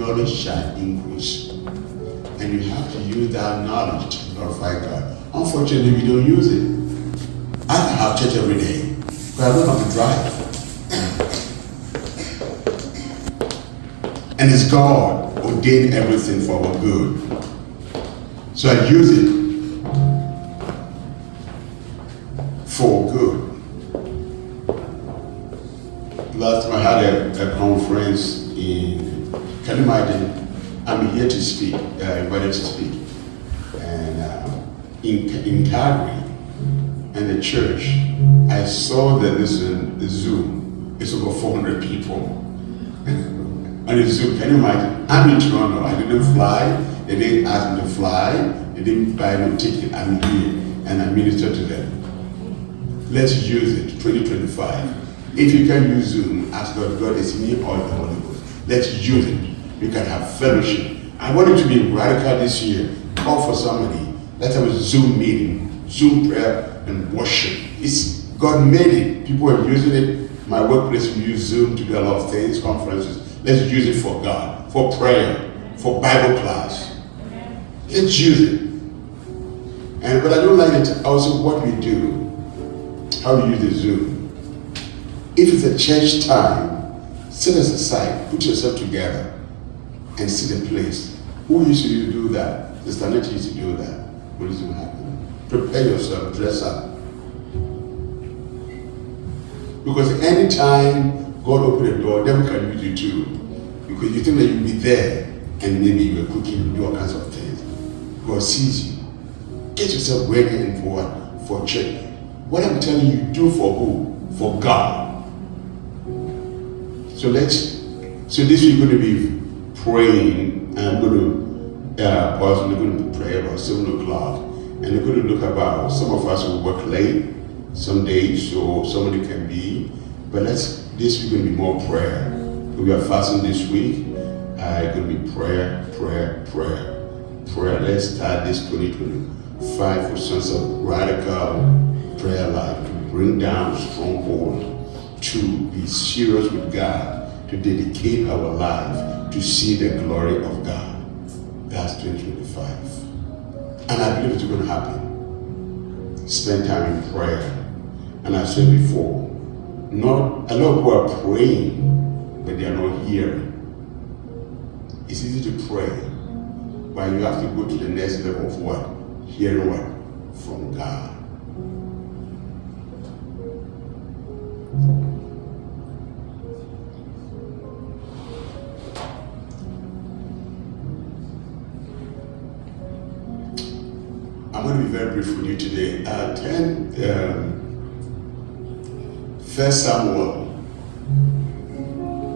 knowledge shall increase. And you have to use that knowledge to glorify God. Unfortunately, we don't use it. I can have church every day, but I don't have to drive. And it's God ordained everything for our good. So I use it for good. Last time I had a conference in, can you imagine, I'm here to speak, invited to speak, and in Calgary, and the church, I saw that this the Zoom, it's over 400 people. And the Zoom, can you imagine? I'm in Toronto, I didn't fly, they didn't ask me to fly, they didn't buy no ticket, I'm here, and I minister to them. Let's use it, 2025. If you can use Zoom, ask God, God is me or the Holy Ghost. Let's use it. You can have fellowship. I want it to be radical this year. Call for somebody. Let's have a Zoom meeting, Zoom prayer and worship. It's God made it. People are using it. My workplace, we use Zoom to do a lot of things, conferences. Let's use it for God, for prayer, for Bible class. Let's use it. But I don't like it also what we do, how we use the Zoom. If it's a church time, set us aside, put yourself together, and sit in place. Who used to do that? Sister Annette used to do that. What is going to happen? Prepare yourself, dress up. Because anytime God opens the door, devil can use you too. Because you think that you'll be there, and maybe you are cooking, do all kinds of things. God sees you. Get yourself ready and for church. What I'm telling you, do for who? For God. So this week we're going to be praying, and I'm going to pause, we're going to pray about 7 o'clock, and we're going to look about, some of us will work late, some days, so somebody can be, but this week going to be more prayer. We are fasting this week, it's going to be prayer. Let's start this 2025 with some radical prayer life, to bring down stronghold, to be serious with God, to dedicate our life to see the glory of God. That's 2025. And I believe it's going to happen. Spend time in prayer. And I said before, not a lot of people are praying, but they are not hearing. It's easy to pray, but you have to go to the next level of what? Hearing what? From God. I'm going to be very brief with you today. 1 Samuel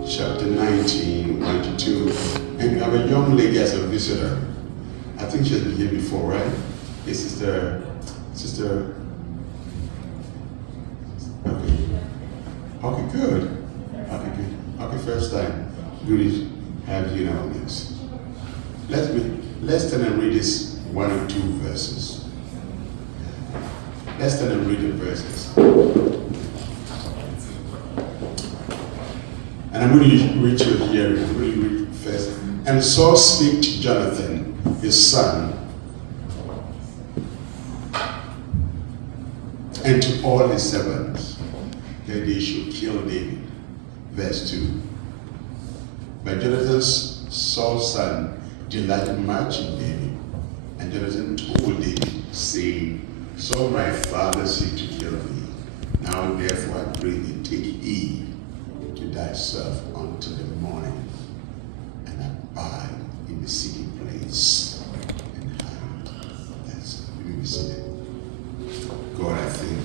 chapter 19, 1 to 2. And you have a young lady as a visitor. I think she's been here before, right? Hey, sister. Okay, good. Okay, first time. Good to have you now, yes. Let's turn and read this 1 and 2 verses. Let's turn and read the verses. And I'm going to read you here. I'm going to read first. And Saul spake to Jonathan, his son, and to all his servants, that they should kill David. Verse 2. But Jonathan, Saul's son, delighted much in David. And Jonathan told David, saying, Saul my father seek to kill me. Now therefore I pray thee, take heed to thyself until the morning, and abide in the secret place and hide. That's let me see that. God, I thank you.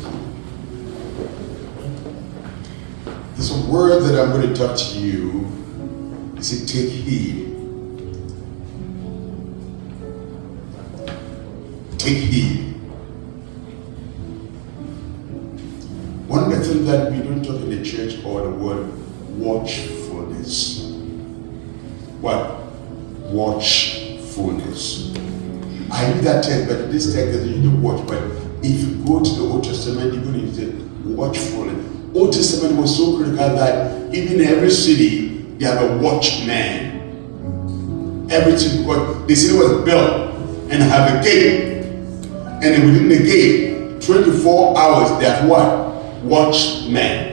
There's a word that I'm going to talk to you. You say, take heed. Take heed. One of the things that we don't talk in the church or the word watchfulness. What? Watchfulness. I use that text, but this text doesn't use the watch. But if you go to the Old Testament, you're going to use it watchfulness. Old Testament was so critical that even in every city, you have a watchman. everything, because the city was built and have a gate. And then within the gate, 24 hours, they have what? Watchmen.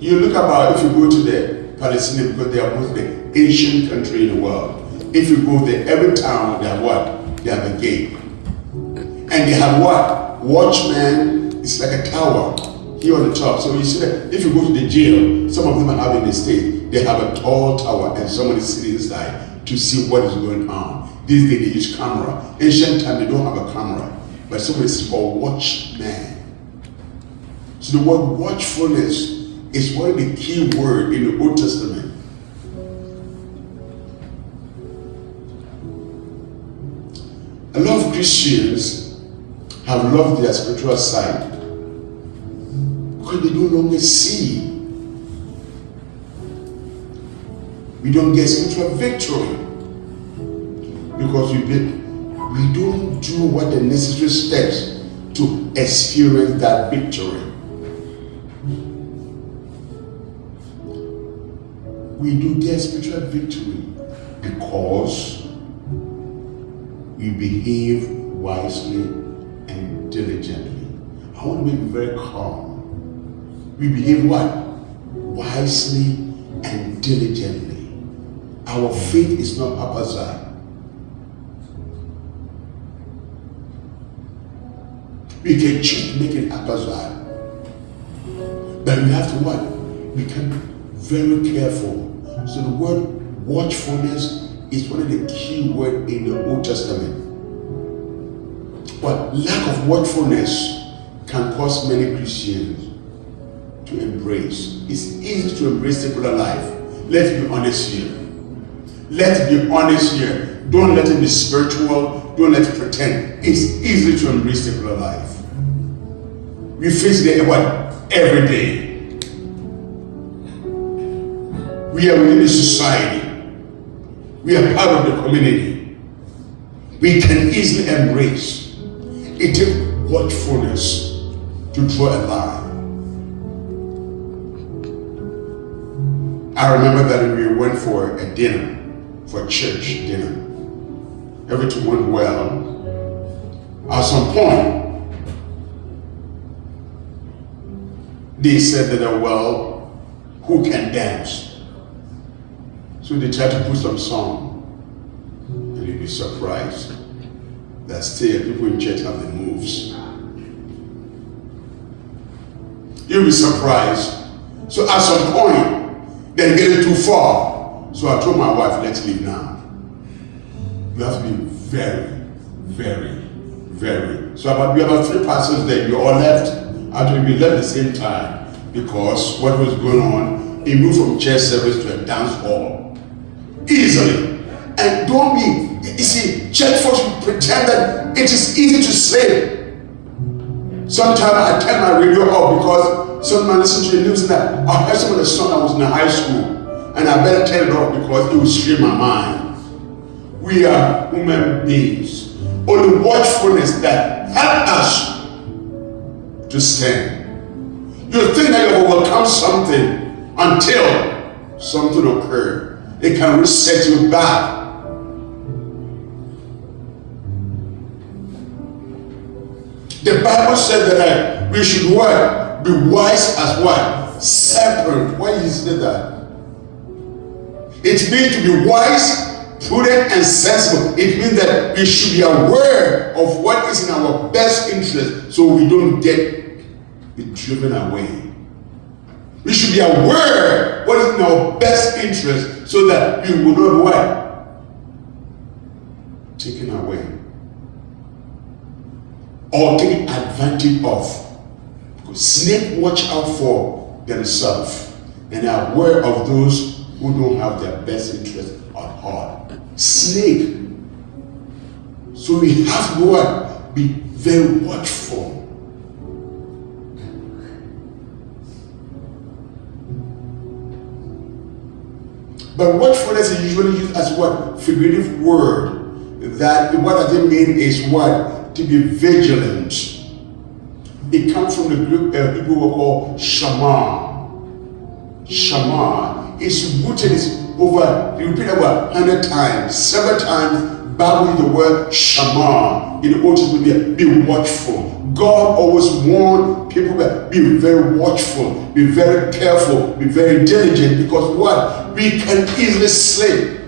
You look about, if you go to the Palestinian, because they are most the ancient country in the world. If you go there, every town, they have what? They have a gate. And they have what? Watchmen. It's like a tower here on the top. So you see that if you go to the jail, some of them are having a state. They have a tall tower and somebody sitting inside to see what is going on. These days they use camera. Ancient time they don't have a camera. But somebody is called watchman. So the word watchfulness is one of the key words in the Old Testament. A lot of Christians have lost their spiritual side because they no longer see. We don't get spiritual victory because we don't do what the necessary steps to experience that victory. We do get spiritual victory because we behave wisely and diligently. I want to make it very calm. We behave what? Wisely and diligently. Our faith is not haphazard. We can choose to make it haphazard. But we have to what? Become very careful. So the word watchfulness is one of the key words in the Old Testament. But lack of watchfulness can cause many Christians to embrace. It's easy to embrace secular life. Let's be honest here. Let's be honest here. Don't let it be spiritual. Don't let it pretend. It's easy to embrace secular life. We face it what? Every day. We are within a society. We are part of the community. We can easily embrace. It takes watchfulness to draw a line. I remember that we went for a dinner, for a church dinner. Everything went well. At some point, they said that, well, who can dance? So they tried to put some song, and you'd be surprised that still people in church have the moves. You'll be surprised. So at some point, they're getting too far. So I told my wife, let's leave now. You have to be very, very, very. So we have about 3 pastors there. We all left. Actually, we left at the same time because what was going on, it moved from church service to a dance hall. Easily. And don't be, you see, church folks pretend that it is easy to say. Sometimes I turn my radio off because someone listens to the news and that I heard some of the song I was in high school and I better turn it off because it will strain my mind. We are human beings. Only watchfulness that help us to stand. You think that you have overcome something until something occurs. It can reset you back. The Bible said that we should what? Be wise as what? Serpent. Why did he say that? It means to be wise, prudent, and sensible. It means that we should be aware of what is in our best interest so we don't be driven away. We should be aware what is in our best interest so that we will not what? Taken away. Or taken advantage of. Because snakes watch out for themselves and are aware of those who don't have their best interest at heart. Snake. So we have to what? Be very watchful. But watchfulness is usually used as what? Figurative word. That what does it mean is what? To be vigilant. It comes from the Greek people who are called Shama. Shama. is rooted, is over, you repeat it over 100 times, several times. Bible is the word Shema. In the Old Testament, be watchful. God always warned people that be very watchful, be very careful, be very diligent, because what? We can easily slip.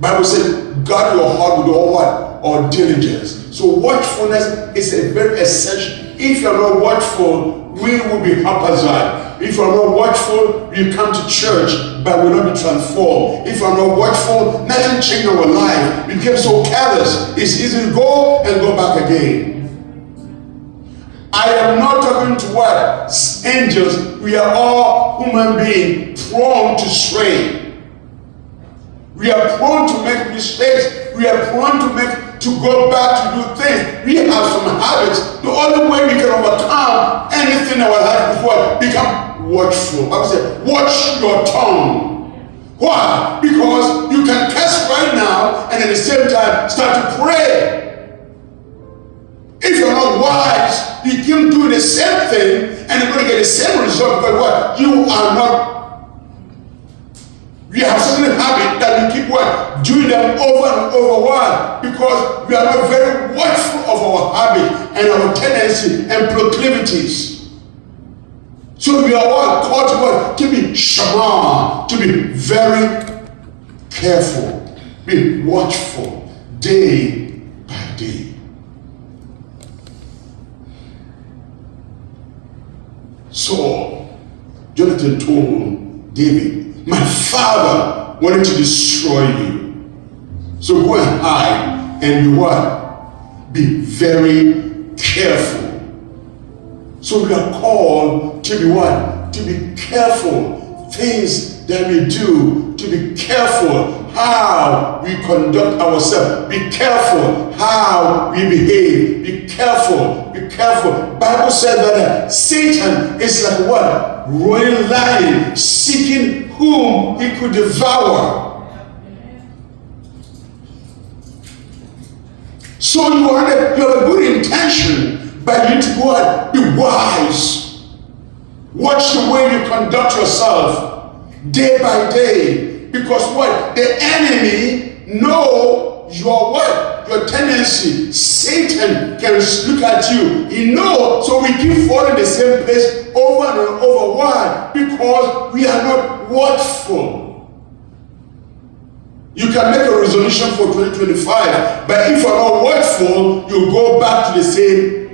Bible says, guard your heart with all what? All diligence. So watchfulness is a very essential. If you're not watchful, we will be haphazard. If you're not watchful, you come to church, but will not be transformed. If you're not watchful, nothing changed our life. We became so careless. It's easy to go and go back again. I am not talking to what? Angels. We are all human beings, prone to stray. We are prone to make mistakes. We are prone to go back to do things. We have some habits. The only way we can overcome anything in our life before become watchful. I would say, watch your tongue. Why? Because you can curse right now and at the same time start to pray. If you're not wise, you keep doing the same thing and you're going to get the same result, because what? You are not. We have certain habit that we keep what? Doing them over and over. Why? Because we are not very watchful of our habit and our tendency and proclivities. So we are all called to what? To be Shema, to be very careful, be watchful day by day. So Jonathan told David, my father wanted to destroy you. So go and hide and be what? Be very careful. So we are called to be what? To be careful. Things that we do, to be careful how we conduct ourselves. Be careful how we behave. Be careful. Be careful. Bible said that Satan is like what? Roaring lion, seeking whom he could devour. So you have a good intention, but you need to go and be wise. Watch the way you conduct yourself day by day, because what? The enemy know your what? Your tendency. Satan can look at you. He knows, so we keep falling the same place over and over. Why? Because we are not watchful. You can make a resolution for 2025, but if you are not watchful, you go back to the same.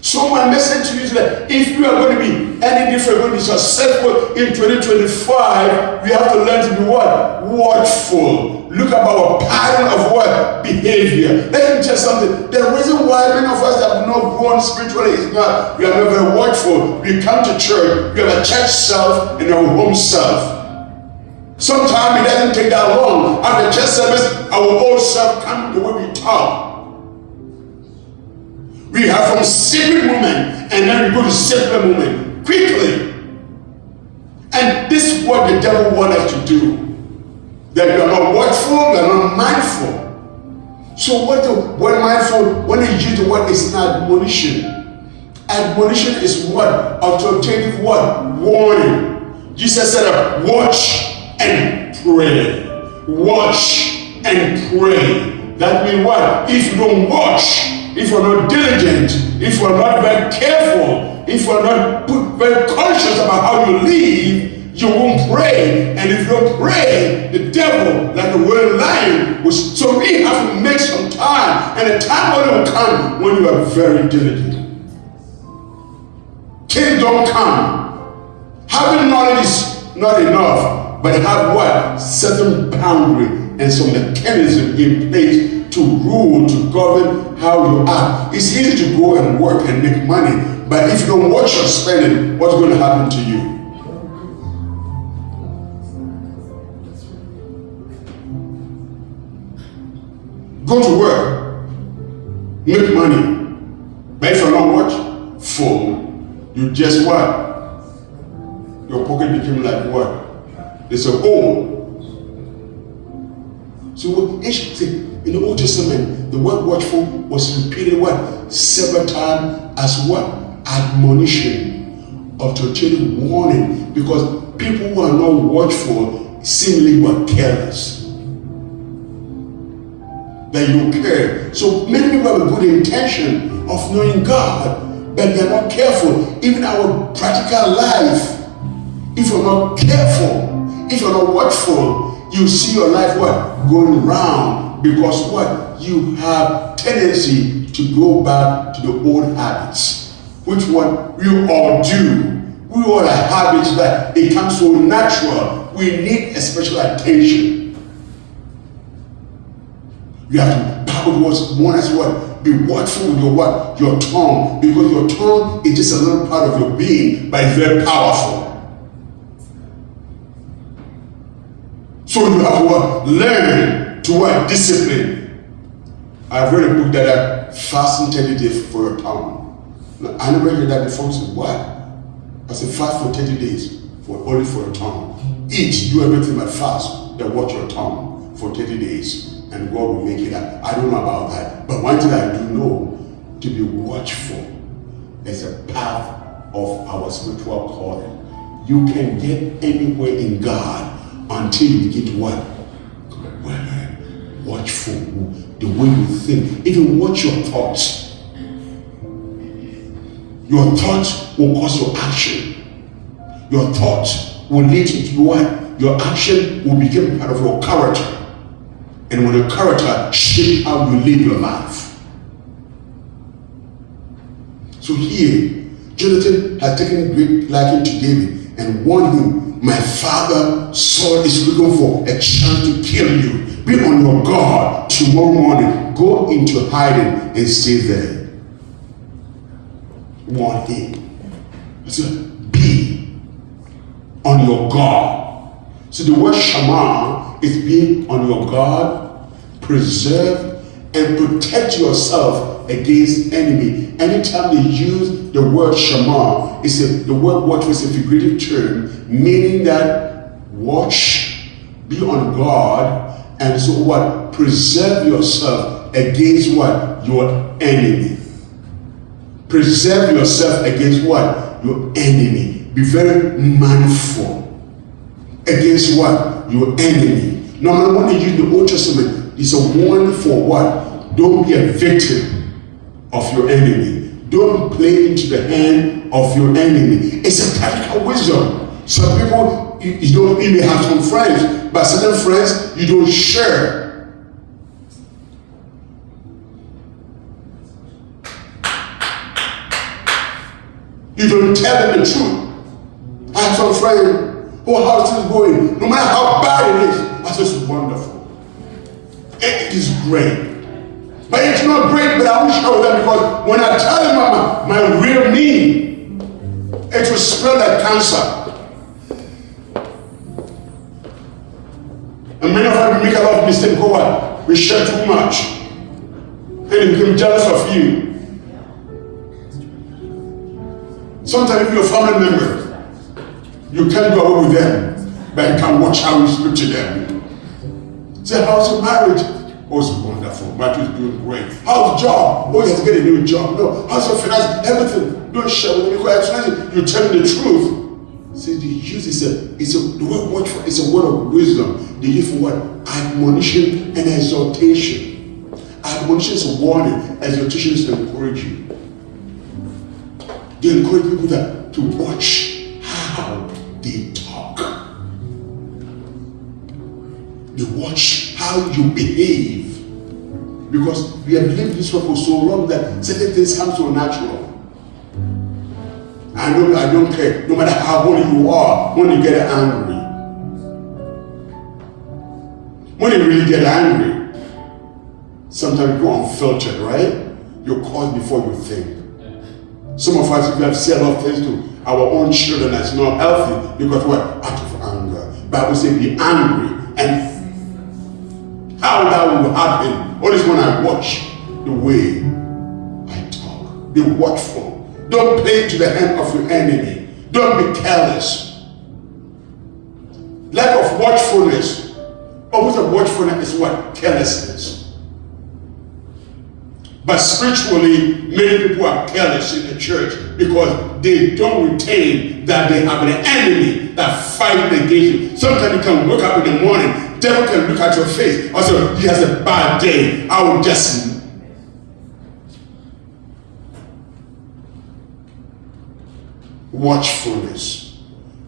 So my message to you is that if you are going to be any different, going to be successful in 2025, we have to learn to be what? Watchful. Look at our pattern of what? Behavior. Let me tell you something. The reason why many of us have not grown spiritually is not we are not very watchful. We come to church, we have a church self and our home self. Sometimes it doesn't take that long. After church service, our old self comes the way we talk. We have from secret moment and then we go to secular moment quickly. And this is what the devil wants us to do. That you are not watchful, you are not mindful. So what mindful, when you use the word, is an admonition. Admonition is what? Authoritative what? Warning. Jesus said, watch and pray. Watch and pray. That means what? If you don't watch, if you're not diligent, if you're not very careful, if you're not very conscious about how you live, you won't pray. And if you don't pray, the devil, like a roaring lion, will. So we have to make some time. And the time will come when you are very diligent. Things don't come. Having knowledge is not enough, but have what? Certain boundary and some mechanism in place to rule, to govern how you act. It's easy to go and work and make money, but if you don't watch your spending, what's going to happen to you? Go to work, make money, but if you're not watchful, you just what? Your pocket became like what? It's a hole. So in the Old Testament, the word watchful was repeated what? Several times as what? admonition, authoritative warning, because people who are not watchful seemingly were careless. That you care. So many people have a good intention of knowing God, but they're not careful. Even our practical life, if you're not careful, if you're not watchful, you see your life going round, because you have tendency to go back to the old habits, which we all do. We all have habits that it comes so natural. We need a special attention. You have to, Bible was one as be watchful with your tongue, because your tongue is just a little part of your being, but it's very powerful. So you have to learn to discipline. I've read a book that fasting 30 days for your tongue. Now, I never heard that before. I said, what? I said, fast for 30 days, only for your tongue. Eat, do everything but fast, then watch your tongue for 30 days. And God will make it up. I don't know about that. But one thing I do know, to be watchful is a path of our spiritual calling. You can get anywhere in God until you begin to watchful. The way you think. Even watch your thoughts. Your thoughts will cause your action. Your thoughts will lead you to what? Your action will become part of your character. And when your character shapes how you live your life. So here, Jonathan has taken great liking to David and warned him, my father Saul is looking for a chance to kill you. Be on your guard. Tomorrow morning, go into hiding and stay there. Warn him. I said, be on your guard. So the word Shema is being on your guard, preserve, and protect yourself against enemy. Anytime they use the word Shema, the word watch is a figurative term, meaning that watch, be on guard, and so preserve yourself against your enemy. Preserve yourself against your enemy. Be very mindful against your enemy. Normally when they use the Old Testament, it's a warning for don't be a victim of your enemy. Don't play into the hand of your enemy. It's a practical wisdom. Some people, you may have some friends, but certain friends you don't share. You don't tell them the truth. I have some friends who how's things going? No matter how bad it is, I said it's wonderful. It is great. But it's not great, but I will show them, because when I tell them my real me, it will spread like cancer. And many of us make a lot of mistakes because we share too much. And they become jealous of you. Sometimes if you're a family member, you can't go away with them, but you can watch how you speak to them. Say, how's your marriage? Oh, it's wonderful. Marriage is doing great. How's the job? Oh, you have to get a new job. No. How's your finance? Everything. Don't share with me, because you tell me the truth. See, the use the word watchful is a word of wisdom. They use for what? Admonition and exhortation. Admonition is a warning. Exhortation is to encourage you. They encourage people to watch how they talk. They watch how you behave. Because we have lived this way for so long that certain things come so natural. I don't care. No matter how holy you are, when you get angry. When you really get angry, sometimes you go unfiltered, right? You cause before you think. Some of us, we have said a lot of things to our own children that's not healthy, because what? Out of anger. Bible says be angry. And how that will happen? All this when I watch the way I talk. Be watchful. Don't play to the hand of your enemy. Don't be careless. Lack of watchfulness. Opposite of watchfulness is what? Carelessness. But spiritually, many people are careless in the church because they don't retain that they have an enemy that fights against you. Sometimes you can wake up in the morning, devil can look at your face, also he has a bad day. I will just watchfulness.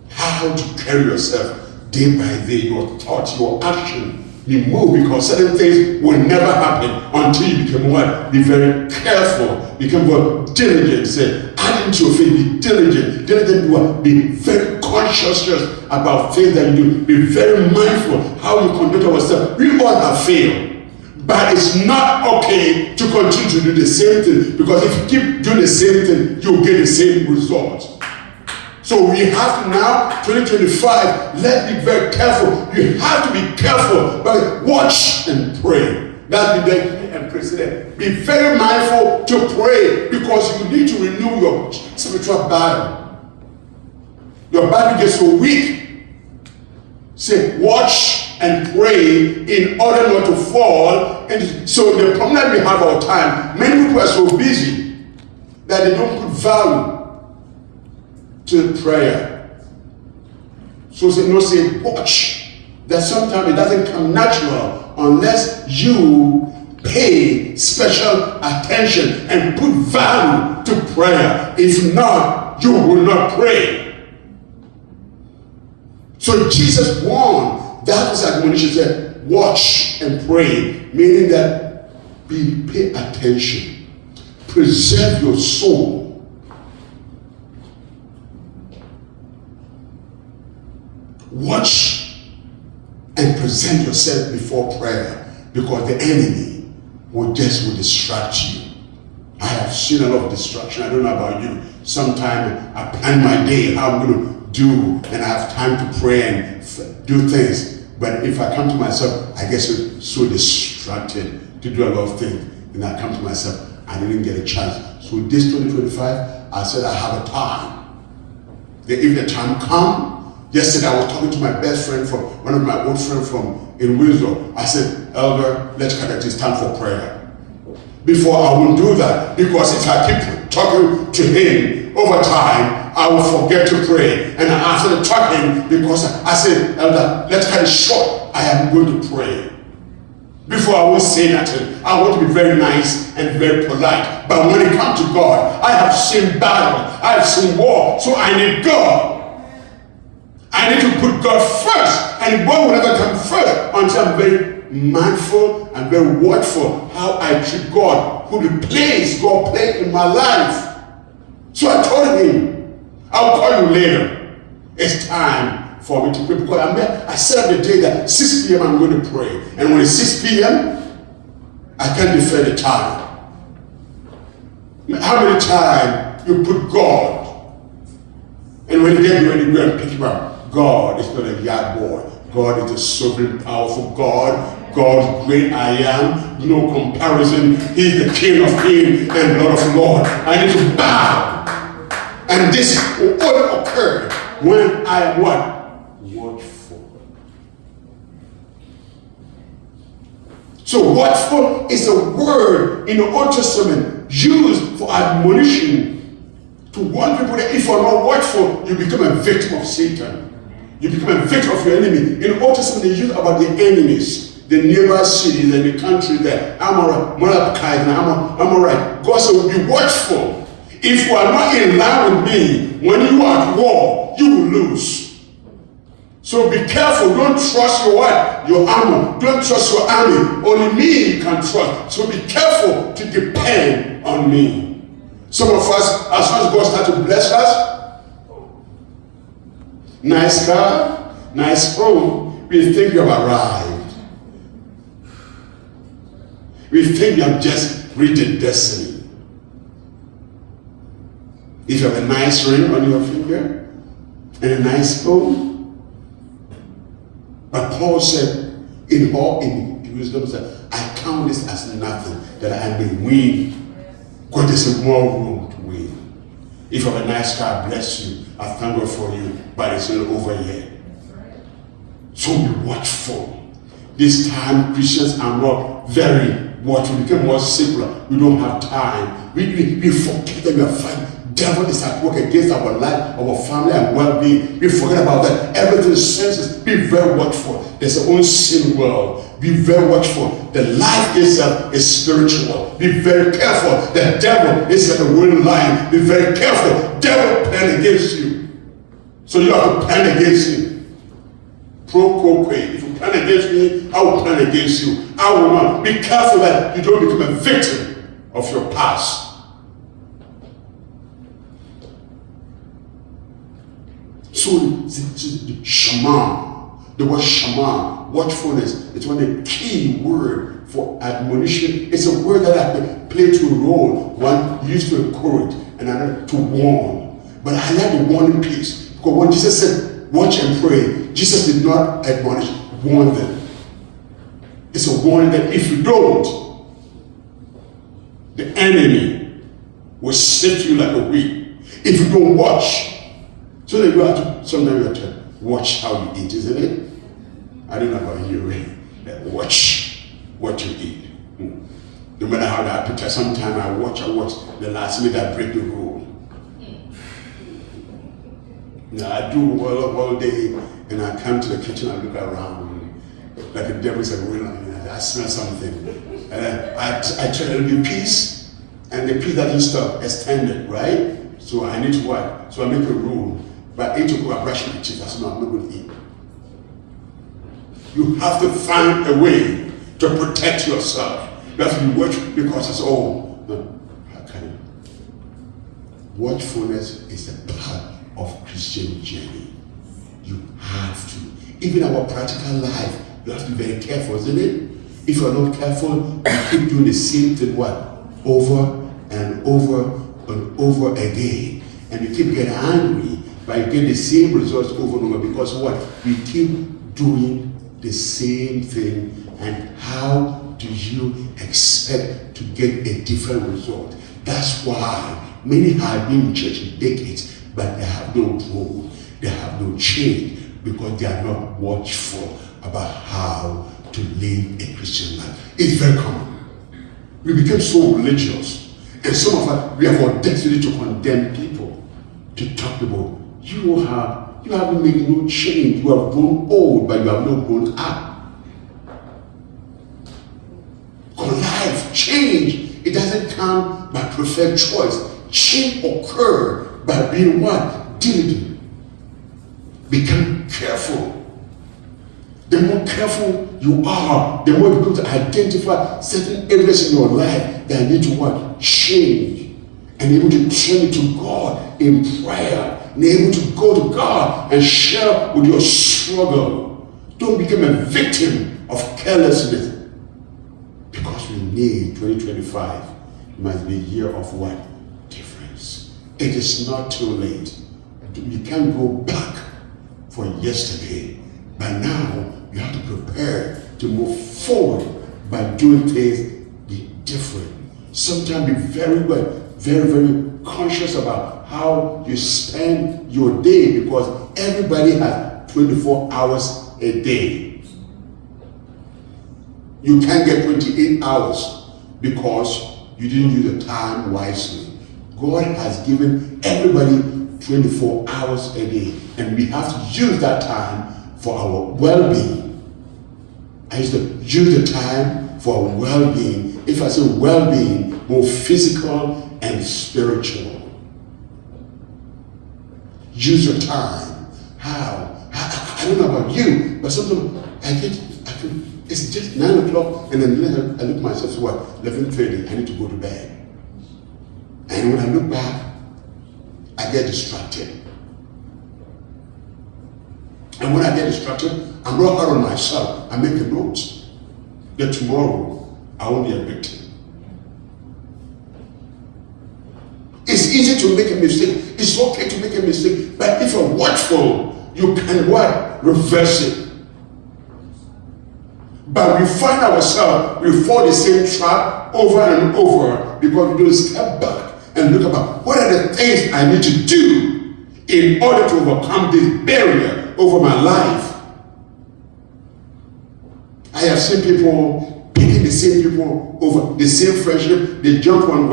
How to carry yourself day by day, your thoughts, your action. You move because certain things will never happen until you become what? Be very careful. Become what? Diligent. Say, add into your faith, be diligent. Diligent what? Be very conscious about things that you do. Be very mindful how you conduct yourself. We all have failed. But it's not okay to continue to do the same thing, because if you keep doing the same thing, you'll get the same result. So we have to now, 2025, let's be very careful. You have to be careful, but watch and pray. That's the day and president. Be very mindful to pray, because you need to renew your spiritual battle. Your battle gets so weak. Say, watch and pray in order not to fall. And so the problem that we have all the time, many people are so busy that they don't put value to prayer. So say watch. That sometimes it doesn't come natural unless you pay special attention and put value to prayer. If not, you will not pray. So Jesus warned, that was admonition, said, watch and pray, meaning that pay attention, preserve your soul. Watch and present yourself before prayer, because the enemy will distract you. I have seen a lot of distraction. I don't know about you. Sometimes I plan my day, how I'm going to do, and I have time to pray and do things. But if I come to myself, I get so distracted to do a lot of things. And I come to myself, I didn't get a chance. So this 2025, I said I have a time. If the time comes, yesterday I was talking to my best friend, from one of my old friends from in Windsor. I said, Elder, let's connect, it's time for prayer. Before I won't do that, because if I keep talking to him over time, I will forget to pray. And after the talking, because I said, Elder, let's cut it short, I am going to pray. Before I won't say nothing, I want to be very nice and very polite. But when it comes to God, I have seen battle, I have seen war, so I need God. I need to put God first, and God will never come first until I'm very mindful and very watchful how I treat God, who the place God played in my life. So I told him, I'll call you later. It's time for me to pray, because I set up the day that 6 p.m. I'm going to pray. And when it's 6 p.m., I can't defer the time. How many times you put God, and when you get ready to go and pick him up, God is not a yard boy. God is a sovereign, powerful God. God, great I am, no comparison. He's the King of kings and Lord of lords. I need to bow. And this will only occur when I am what? Watchful. So watchful is a word in the Old Testament used for admonition, to warn people that if you're not watchful, you become a victim of Satan. You become a victim of your enemy. In the Old Testament, they use about the enemies, the nearby cities and the country there. Amorite, Moabite, and Amorite. God said, be watchful. If you are not in line with me, when you are at war, you will lose. So be careful. Don't trust your what? Your armor. Don't trust your army. Only me you can trust. So be careful to depend on me. Some of us, as soon as God starts to bless us, nice car, nice home, we think you have arrived. We think you have just reached a destiny. If you have a nice ring on your finger and a nice home, but Paul said, in wisdom, said, I count this as nothing, that I may win. God, there's more room to win. If you have a nice car, bless you. I thank God for you, but it's not over yet. So be watchful. This time, Christians are not very what we become more secular. We don't have time. We forget that we are fighting. Devil is at work against our life, our family, and well-being. We forget about that. Everything senses. Be very watchful. There's an unseen world. Be very watchful. The life itself is spiritual. Be very careful. The devil is like a roaring lion. Be very careful. Devil plan against you. So you have to plan against him. Pro quo quo. If you plan against me, I will plan against you. I will not. Be careful that you don't become a victim of your past. So the shaman, the word shaman, watchfulness, it's one of the key word for admonition. It's a word that I play two roles. One used to encourage and another to warn. But I like the warning piece. Because when Jesus said, watch and pray, Jesus did not admonish, warn them. It's a warning that if you don't, the enemy will sift you like a wheat. If you don't watch, so that you have to, sometimes you have to watch how you eat, isn't it? I don't know about you, watch what you eat. No matter how that appetite, sometimes I watch, the last minute I break the rule. Now I do all day, and I come to the kitchen, I look around, like the devil's a winner, I smell something. I try to do peace, and the peace doesn't stop, extended, right? So I need to what? So I make a rule. By 8 o'clock, I brush my teeth. I said, no, I'm not going to eat. You have to find a way to protect yourself. You have to be watchful because it's all. No, how can you? Watchfulness is a part of Christian journey. You have to. Even our practical life, you have to be very careful, isn't it? If you're not careful, you keep doing the same thing, what? Over and over and over again. And you keep getting angry. But you get the same results over and over because what? We keep doing the same thing, and how do you expect to get a different result? That's why many have been in church decades, but they have no growth, they have no change, because they are not watchful about how to live a Christian life. It's very common. We become so religious, and some of us, we have audacity to condemn people, to talk about. You haven't made no change. You have grown old, but you have not grown up. Life, change, it doesn't come by preferred choice. Change occurs by being what? Diligent. Become careful. The more careful you are, the more you begin to identify certain areas in your life that need to what? Change. And able to turn it to God in prayer. And able to go to God and share with your struggle. Don't become a victim of carelessness. Because we need 2025 must be a year of what? Difference. It is not too late. You can't go back for yesterday. By now, you have to prepare to move forward by doing things different. Sometimes be very well, very, very conscious about how you spend your day, because everybody has 24 hours a day. You can't get 28 hours because you didn't use the time wisely. God has given everybody 24 hours a day, and we have to use that time for our well-being. I used to use the time for our well-being. If I say well-being, both physical and spiritual. Use your time. How? I don't know about you, but sometimes it's just 9 o'clock, and then I look at myself, so what? 11:30, I need to go to bed. And when I look back, I get distracted. And when I get distracted, I'm not hard on myself. I make a note that tomorrow I won't be a victim. It's easy to make a mistake. It's okay to make a mistake. But if you're watchful, you can what? Reverse it. But we find ourselves, we fall the same trap over and over because we don't step back and look about what are the things I need to do in order to overcome this barrier over my life. I have seen people picking the same people over the same friendship. They jump on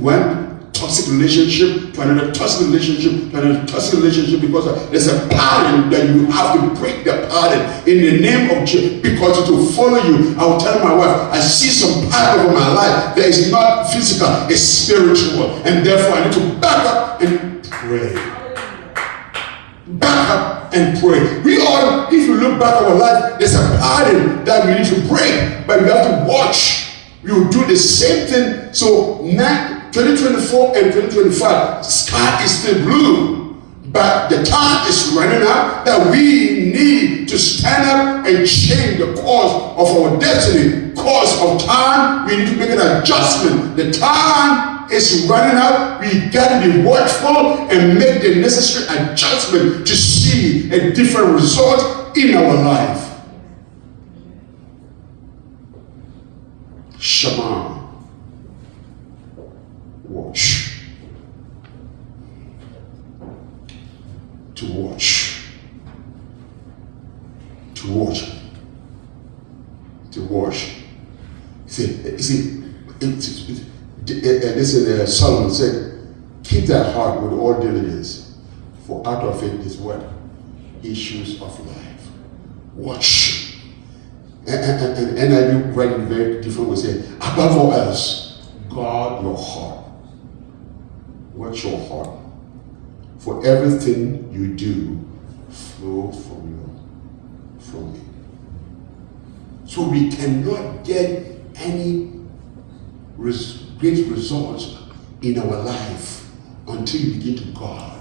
one toxic relationship to another toxic relationship to another toxic relationship because there's a pattern that you have to break the pattern in the name of Jesus because it will follow you. I will tell my wife, I see some pattern over my life that is not physical, it's spiritual, and therefore I need to back up and pray. Back up and pray. We all, if you look back at our life, there's a pattern that we need to break, but we have to watch. We will do the same thing. So now 2024 and 2025, sky is still blue, but the time is running out that we need to stand up and change the course of our destiny. Course of time, we need to make an adjustment. The time is running out. We got to be watchful and make the necessary adjustment to see a different result in our life. Shema. Watch. To watch. To watch. To watch. Listen, Solomon said, keep thy heart with all diligence, for out of it is what? Issues of life. Watch. And I do write in very different ways, say, above all else, guard your heart. Watch your heart. For everything you do flow from it. So we cannot get any great results in our life until you begin to guard,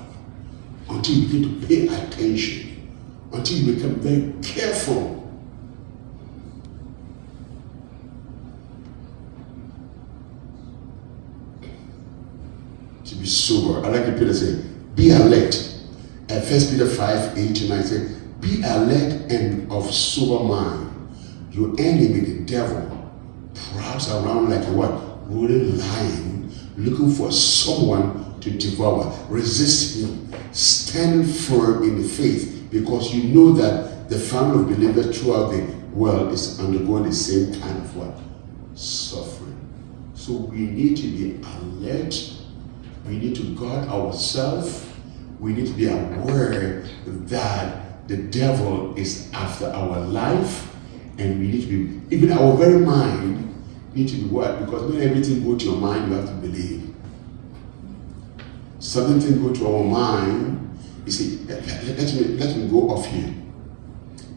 until you begin to pay attention, until you become very careful. To be sober. I like the Peter say, be alert. At 1 Peter 5:8-9 says, be alert and of sober mind. Your enemy, the devil, prowls around like a what? Roaring lion, looking for someone to devour. Resist him. Stand firm in the faith, because you know that the family of believers throughout the world is undergoing the same kind of what? Suffering. So we need to be alert. We need to guard ourselves. We need to be aware that the devil is after our life, and we need to be, even our very mind need to be what? Because not everything go to your mind, you have to believe. Something go to our mind, you see, let me go off here.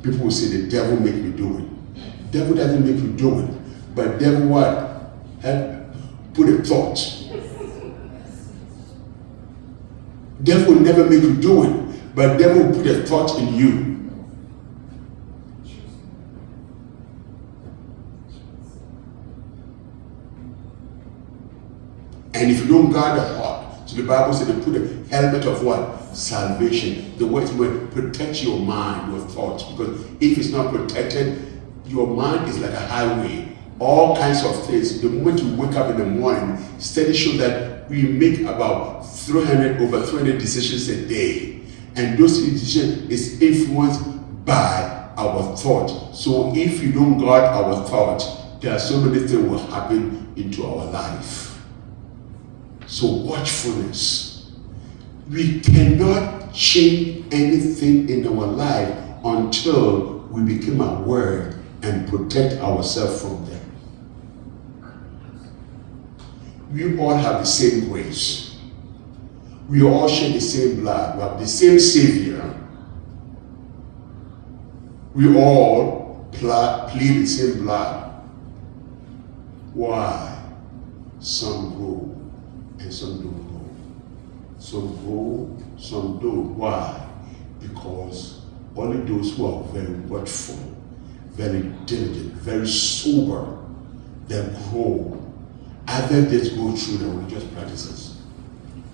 People will say the devil make me do it. Devil doesn't make you do it, but devil what? Put a thought. Devil will never make you do it, but devil will put a thought in you. And if you don't guard the heart, so the Bible said they put a helmet of what? Salvation. The word will protect your mind, your thoughts, because if it's not protected, your mind is like a highway. All kinds of things. The moment you wake up in the morning, studies show that we make about over 300 decisions a day. And those decisions is influenced by our thought. So if you don't guard our thought, there are so many things will happen into our life. So watchfulness. We cannot change anything in our life until we become aware and protect ourselves from them. We all have the same grace. We all share the same blood. We have the same Savior. We all plead the same blood. Why? Some go and some don't go. Some go, some don't. Why? Because only those who are very watchful, very diligent, very sober, they grow. Others just go through the religious practices.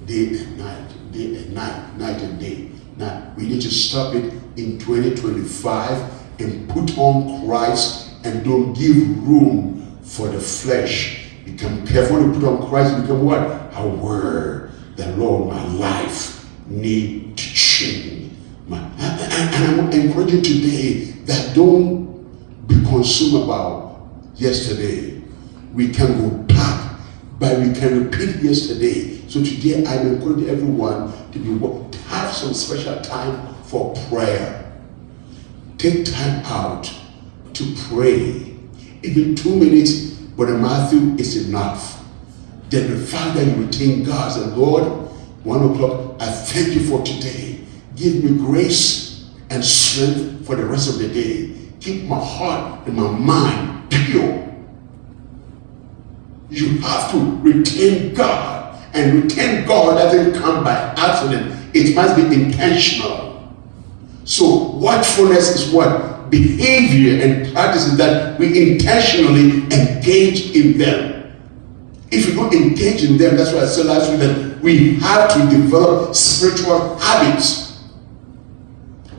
Day and night, night and day. Now, we need to stop it in 2025 and put on Christ and don't give room for the flesh. Become careful to put on Christ. Become what? Aware that, Lord, my life need to change. And I'm encouraging today that don't be consumed about yesterday. We can go back, but we can repeat yesterday. So today I encourage everyone to have some special time for prayer. Take time out to pray. Even 2 minutes, Brother Matthew, is enough. Then the fact that you retain God and Lord, 1 o'clock, I thank you for today. Give me grace and strength for the rest of the day. Keep my heart and my mind pure. You have to retain God. And retain God doesn't come by accident. It must be intentional. So watchfulness is what? Behavior and practices that we intentionally engage in them. If you don't engage in them, that's why I said last week that we have to develop spiritual habits.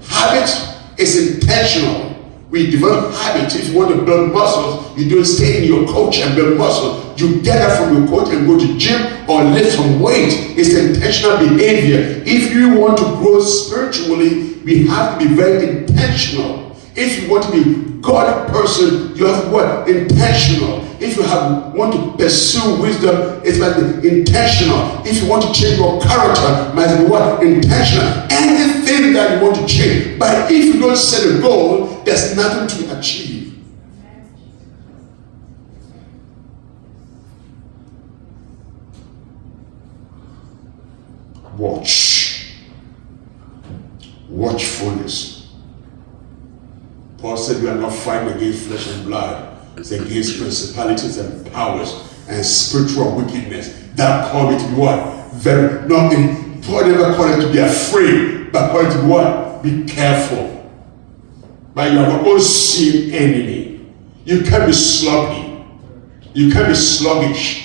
Habits is intentional. We develop habits. If you want to build muscles, you don't stay in your coach and build muscle. You get that from your coach and go to gym or lift some weight. It's intentional behavior. If you want to grow spiritually, we have to be very intentional. If you want to be God person, you have to be what? Intentional. If you want to pursue wisdom, it must be intentional. If you want to change your character, it must be what? Intentional. Anything that you want to change. But if you don't set a goal, there's nothing to achieve. Watch. Watchfulness. Paul said we are not fighting against flesh and blood. It's against principalities and powers and spiritual wickedness. That called me to be what? Paul never called it to be afraid, but called it to be what? Be careful. But you have an unseen enemy. You can't be sloppy. You can't be sluggish.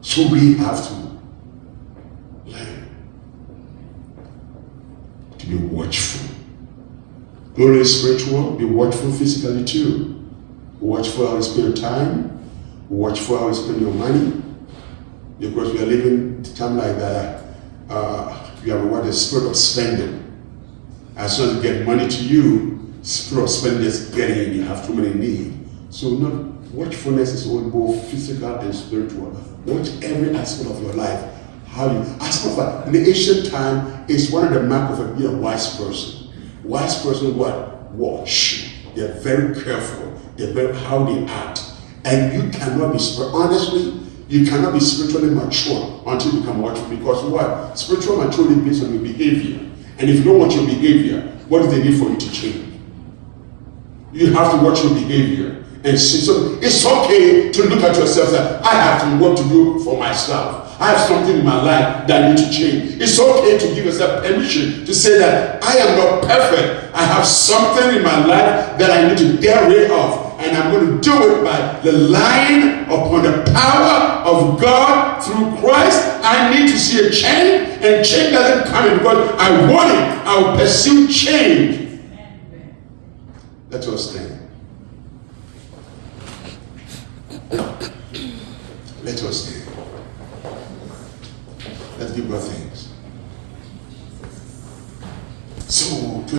So we have to learn to be watchful. Not only spiritual, be watchful physically too. Watchful how you spend your time. Watchful how you spend your money. Because we are living a time like that. We have what the spirit of spending. As soon as you get money to you, spirit of spending is getting in. You have too many needs. So watchfulness is both physical and spiritual. Watch every aspect of your life. How you in the ancient time, it's one of the marks of a wise person. Wise person what? Watch. They're very careful. They're very how they act. And you cannot be honestly, you cannot be spiritually mature until you become watchful. Because what? Spiritual maturity is based on your behavior. And if you don't watch your behavior, what do they need for you to change? You have to watch your behavior and see. So it's okay to look at yourself and say, I have some work to do for myself. I have something in my life that I need to change. It's okay to give yourself permission to say that I am not perfect. I have something in my life that I need to get rid of. And I'm going to do it by relying upon the power of God through Christ. I need to see a change, and change doesn't come in because I want it. I will pursue change. Let us stand. Let us stand. Let's give God thanks. So